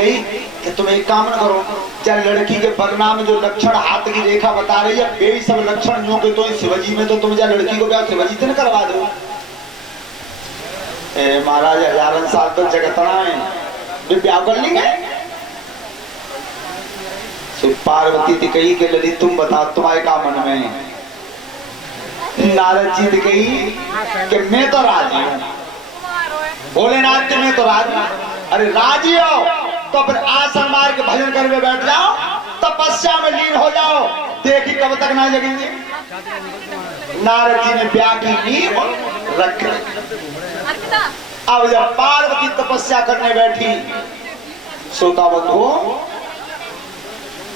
कही कि तुम एक काम न करो, जब लड़की के बरना में जो लक्षण हाथ की रेखा बता रही है वे सब लक्षण जो के तो शिवजी में तो तुम जा लड़की को ब्याह शिवजी से न करवा दो। महाराज हजारन साल तो जगतना है वे ब्याह कर लेंगे। पार्वती थी कही कि ललित तुम बताओ तुम्हारे का मन में। नारद जी ने कही कि मैं तो राजी हूं। भोलेनाथ मैं तो राजी। अरे राजी हो तो फिर आसन मार के भजन करके बैठ जाओ, तपस्या में लीन हो जाओ, देखी कब तक ना जगेंगे। नारद जी ने ब्याह की नींव रख। अब जब पार्वती तपस्या करने बैठी, श्रोता बंधु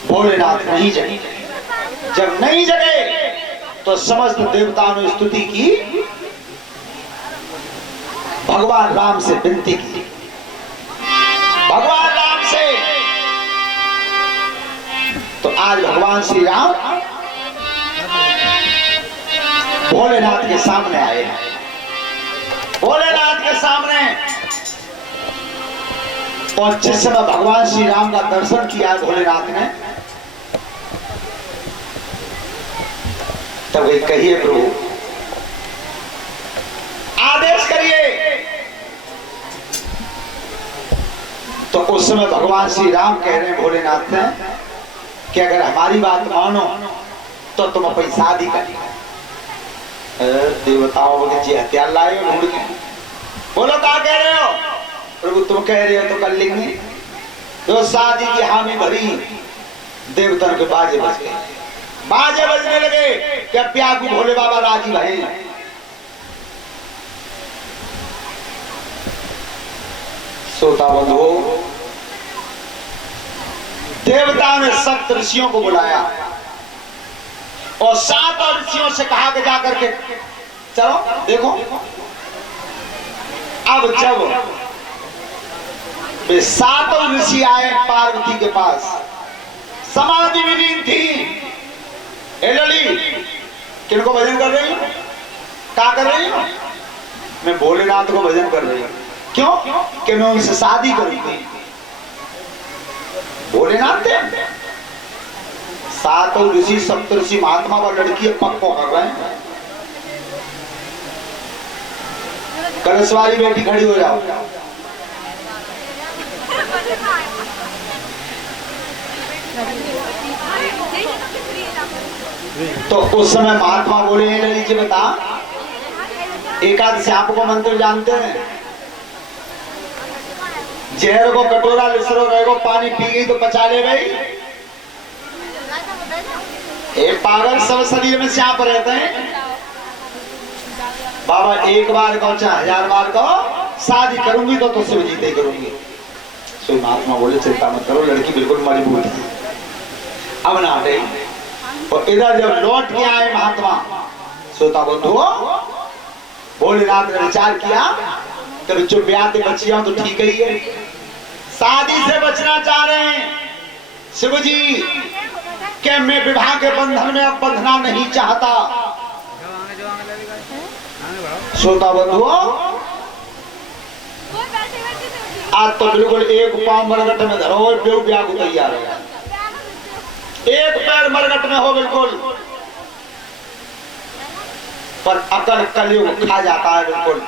भोलेनाथ नहीं जगे। जब नहीं जगे तो समस्त देवताओं ने स्तुति की, भगवान राम से विनती की, भगवान राम से। तो आज भगवान श्री राम भोलेनाथ के सामने आए हैं। भोलेनाथ के सामने, और जिस समय भगवान श्री राम का दर्शन किया भोलेनाथ ने, तब वे कहिए प्रभु आदेश करिए। तो उस समय भगवान श्री राम कह रहे हैं भोलेनाथ से कि अगर हमारी बात मानो तो तुम अपनी शादी करिए। देवताओं के हथियार लाए हो ढूंढ के, बोलो क्या कह रहे हो। प्रभु तुम कह रहे हो तो कर लेंगे। तो शादी की हामी भरी, देवताओं के बाजे बज गए, बाजे बजने लगे क्या प्याकू भोले बाबा राजी भाई। श्रोता बंधु देवताओं ने सप्त ऋषियों को बुलाया और 7 ऋषियों से कहा कि जाकर के चलो देखो। अब जब वे 7 ऋषि आए पार्वती के पास, समाधि विलीन थी। लली किनको भजन कर रही हूं, क्या कर रही हूं? मैं भोलेनाथ को भजन कर रही हूं। क्यों? कि मैं उनसे शादी करूंगी। भोलेनाथ थे 7 ऋषि सप्तऋषि महात्मा व लड़की पक्को कर रहे हैं। कलशवारी बेटी खड़ी हो जाओ। तो उस समय महात्मा बोले ललित जी बता, एकादशी आपको मंत्र जानते हैं? जहर को कटोरा लिसरो रहेगो, पानी पी गई तो पचा ले गई। एक पागल सब शरीर में सांप रहते हैं। बाबा एक बार कहो चाहे 1000 बार कहो, शादी करूंगी तो शिव जीते ही करूंगी। तो महात्मा बोले चिंता मत करो, लड़की बिल्कुल मजबूत है, अब ना हटे। और इधर जब लौट के आए महात्मा, श्रोता बंधु भोलेनाथ ने विचार किया कभी जो ब्याह से बची तो ठीक ही है, शादी से बचना चाह रहे हैं शिव जी कि मैं विवाह के बंधन में अब बंधना नहीं चाहता। श्रोता बंधु आज तो बिल्कुल एक पांव मरगट में धरो, बेउ ब्याह को तैयार है। एक पैर मरगट में हो बिल्कुल, पर अकल कलयुग खा जाता है बिल्कुल।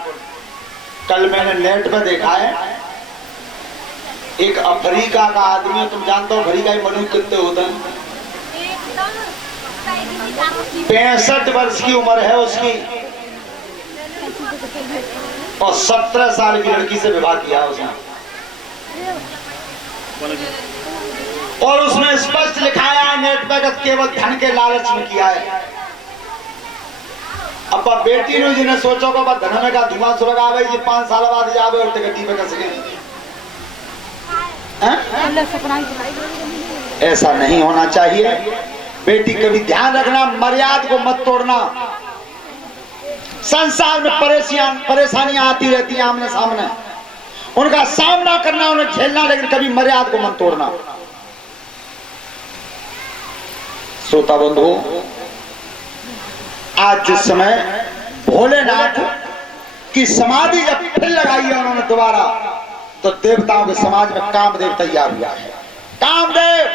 कल मैंने नेट पे देखा है, एक अफ्रीका का आदमी, तुम जानते हो अफ्रीका के मनुष्य कितने होते हैं? 65 वर्ष की उम्र है उसकी, और 17 साल की लड़की से विवाह किया उसने। और उसने स्पष्ट लिखाया है नेट पे केवल धन के लालच में किया है। अब बेटी ने जिन्हें सोचो को धन में का धुआं सुरग आवे, ये 5 साल बाद जावे और टिकटी पे कर सके। ऐसा नहीं होना चाहिए। बेटी कभी ध्यान रखना, मर्यादा को मत तोड़ना। संसार में परेशानियां आती रहती हैं आमने सामने, उनका सामना करना, उन्हें झेलना, लेकिन कभी मर्यादा को मत तोड़ना। श्रोता बंधु आज जिस समय भोलेनाथ की समाधि जब फिर लगाई है उन्होंने दोबारा, तो देवताओं के समाज में कामदेव तैयार हुआ है। कामदेव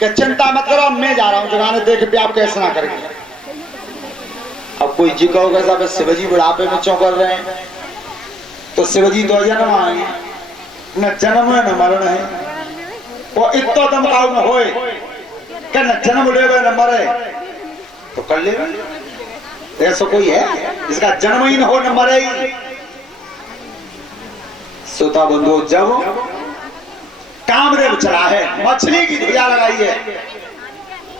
के चिंता मत करो, मैं जा रहा हूं जगाने, देख पे आप कैसे ना करेंगे। अब कोई जी कहोगे साहब शिवजी बुढ़ापे में क्यों कर रहे हैं, तो शिवजी तो अजन्म आए, न जन्म है न मरण है, वो इतो दमकाऊ न होए कि न जन्म लेवे न मरे, तो कर लेवे। ऐसा कोई है जिसका जन्म ही न हो न मरे ही। श्रोता बंधु, जब कामदेव चला है, मछली की ध्वजा लगाई है,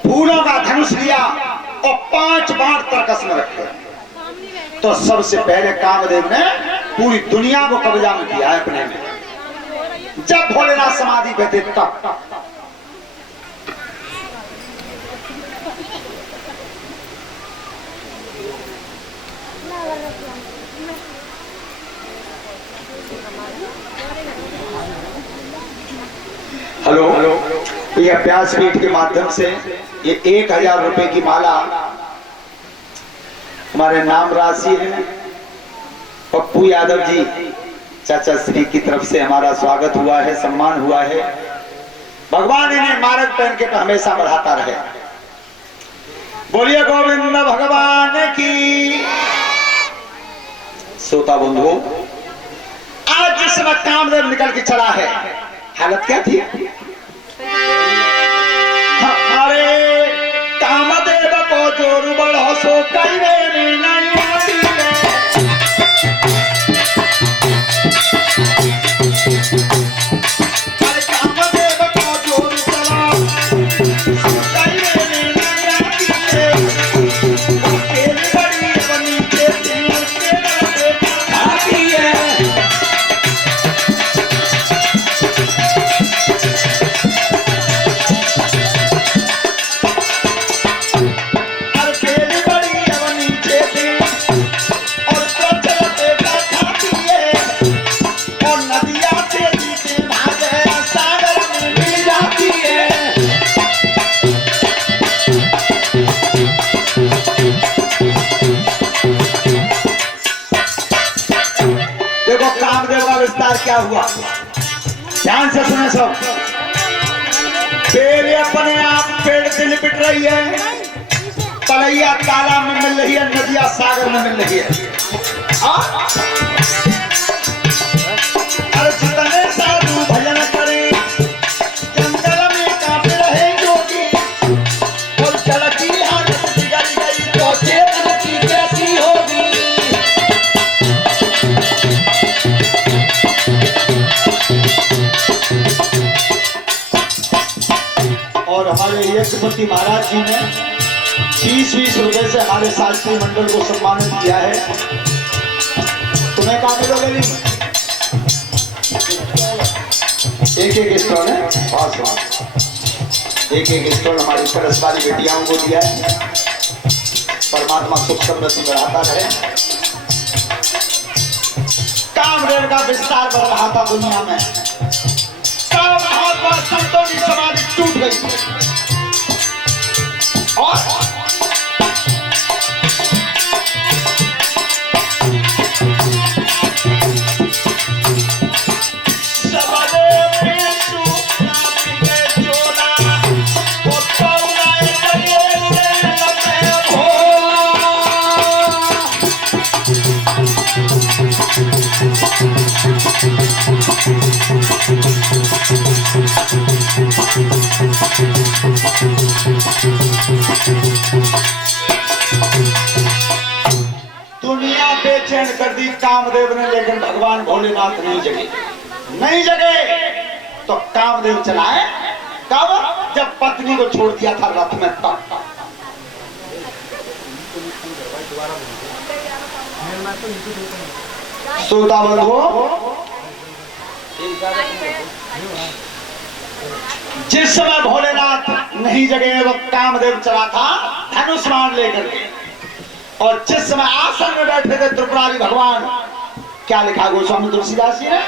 फूलों का धनुष लिया और 5 बाण तरकस में रखे, तो सबसे पहले कामदेव ने पूरी दुनिया को कब्जा में किया है अपने में। जब भोलेनाथ समाधि पे थे तब हेलो, ये अभ्यास पीठ के माध्यम से ये 1000 रुपए की माला हमारे नाम राशि है। पप्पू यादव जी चाचा श्री की तरफ से हमारा स्वागत हुआ है, सम्मान हुआ है। भगवान इन्हें मार्ग पहन के हमेशा बढ़ाता रहे। बोलिए गोविंद भगवान की। श्रोता बंधु, आज जिस समय कामदेव निकल के चला है, हालत क्या थी? अरे कामदेव को जोर बढ़ो सो कईवे नहीं आती है। अरे कामदेव को जोर चला कईवे नहीं आती है। तेरी बड़ी बनी के दिल के आती है। क्या हुआ, ध्यान से सुने सब। पेड़ अपने आप पेड़ से लिपट रही है, तलैया तालाब में मिल रही है, नदियां सागर में मिल रही है। अरे जितने साधु भजन करें, जंगल में कांपे रहे योगी, और जल की हालत बिगड़ गई तो चेतन की कैसी होगी। और हमारे यशपति महाराज जी ने 20-20 रुपए से हमारे शास्त्री मंडल को सम्मानित किया है। तुम्हें कहा मिलोगे नहीं? एक स्टॉल है, एक स्टॉल हमारी परस्पारी बेटियाओं को दिया है। परमात्मा सुख समृद्धि बढ़ाता रहे। कामदेव का विस्तार बढ़ रहा था दुनिया में, महात्मा संतों की समाधि टूट गई और दुनिया बेचैन कर दी कामदेव ने, लेकिन भगवान भोलेनाथ नहीं जगे। नहीं जगे तो कामदेव चलाए कब? जब पत्नी को छोड़ दिया था रथ में तब। श्रोता बंधु, जिस समय भोलेनाथ नहीं जगे वो कामदेव चला था धनुष बाण लेकर के, और जिस समय आसन में बैठे थे त्रिपुरारी भगवान, क्या लिखा गोस्वामी तुलसीदास जी ने?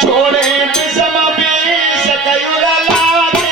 छोड़े विषम विष कयुर लागे,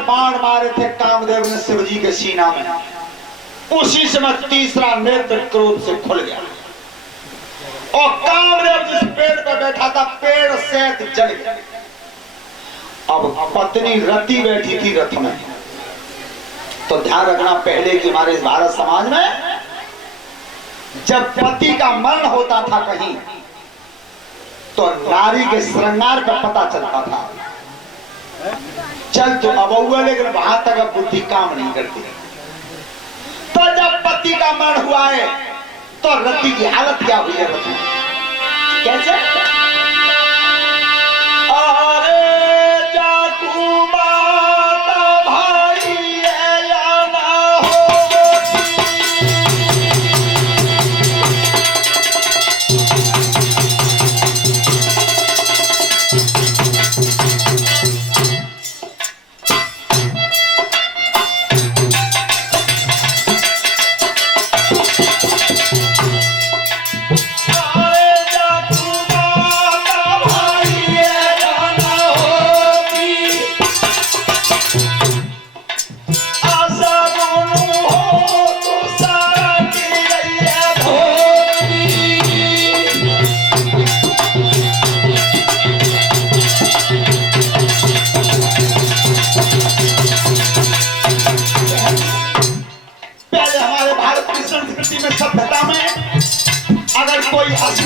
बाण मारे थे कामदेव ने शिव जी के सीना में, उसी समय तीसरा नेत्र क्रोध से खुल गया और कामदेव जिस पेड़ पर बैठा था पेड़ सहित जल गया। अब पत्नी रति बैठी थी रथ में। तो ध्यान रखना पहले कि हमारे भारत समाज में जब पति का मरण होता था कहीं तो नारी के श्रृंगार का पता चलता था। चल तो अब हुआ, लेकिन वहां तक अब बुद्धि काम नहीं करती। तो जब पति का मरण हुआ है तो रति की हालत क्या हुई है? रति कैसे? अरे जाकू माता भाई है या ना हो,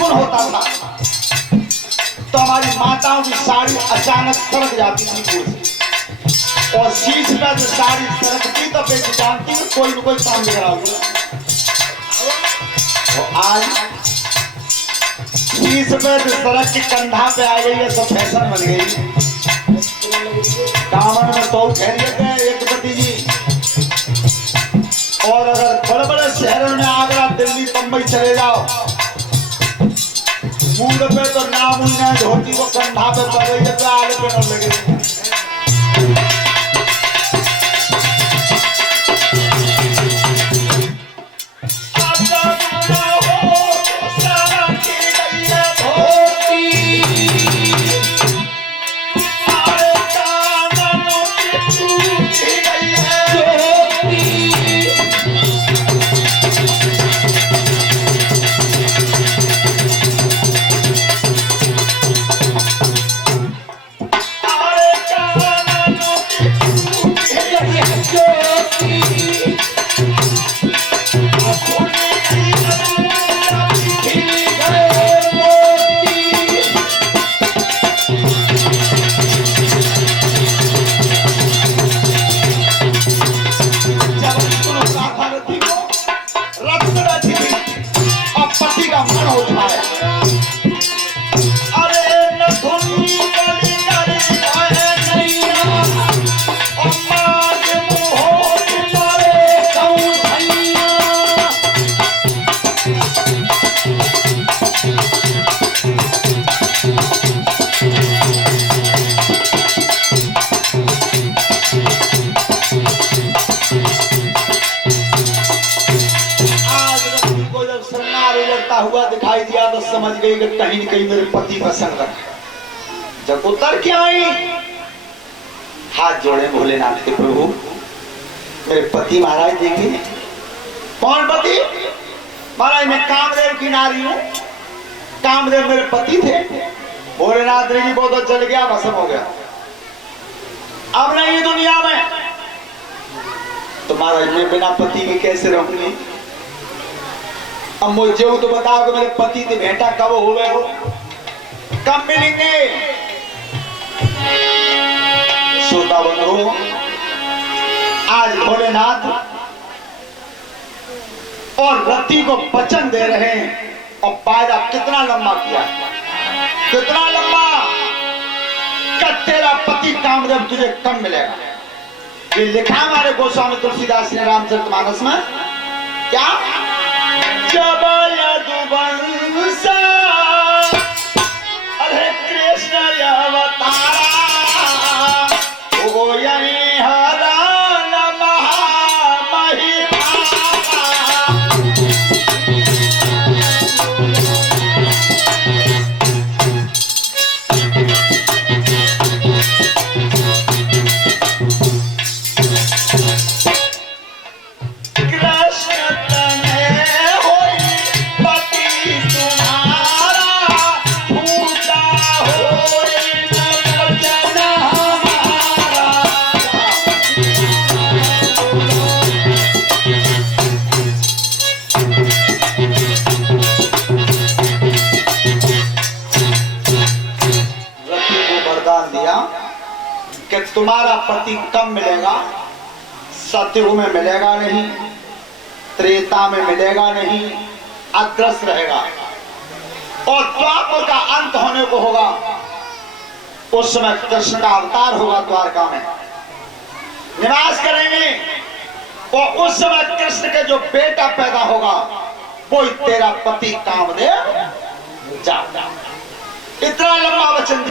होता था तो हमारी माताओं की साड़ी अचानक सरक जाती थी पूरी, और शीश में जो साड़ी सरकती तो बेटी जानती कोई न कोई काम बिगड़ा हुआ। तो आज शीश में जो सरक के कंधा पे आ गई है तो फैशन बन गई। दामन में तो खैरियत है एक पति जी, और अगर बड़े बड़े शहरों में आगरा दिल्ली मुंबई चले जाओ, मुंड पे तो नाम उन्हें धोती को कंधा पे पड़े जब आगे पे न लगे। हुआ दिखाई दिया तो समझ गई कि कहीं न कहीं मेरे पति का संकट। जब उतर के आई हाथ जोड़े भोलेनाथ के, प्रभु मेरे पति महाराज देखिए। कौन पति? महाराज मैं कामदेव की नारी हूं, कामदेव मेरे पति थे। भोलेनाथ जी वो तो चल गया, भस्म हो गया, अब नहीं दुनिया में। तो महाराज मैं बिना पति के कैसे रहूंगी? अब मुझे तो बताओ कि मेरे पति से भेंटा कब हुए हो, कब मिलेंगे? श्रोता बंधु, आज भोलेनाथ और रति को वचन दे रहे हैं, और वायदा कितना लंबा किया, कितना लंबा कि तेरा पति कामदेव तुझे कब मिलेगा। ये लिखा हमारे गोस्वामी तुलसीदास ने रामचरितमानस में। क्या जब यदुवंश अरे कृष्ण अवतारा वो यही हरण महामहिमा दिया कि तुम्हारा पति कम मिलेगा, सतयुग में मिलेगा नहीं, त्रेता में मिलेगा नहीं, अदृश्य रहेगा और द्वापर का अंत होने को होगा। उस समय कृष्ण का अवतार होगा, द्वारका में निवास करेंगे और उस समय कृष्ण के जो बेटा पैदा होगा वो तेरा पति कामदेव जाएगा। इतना लंबा वचन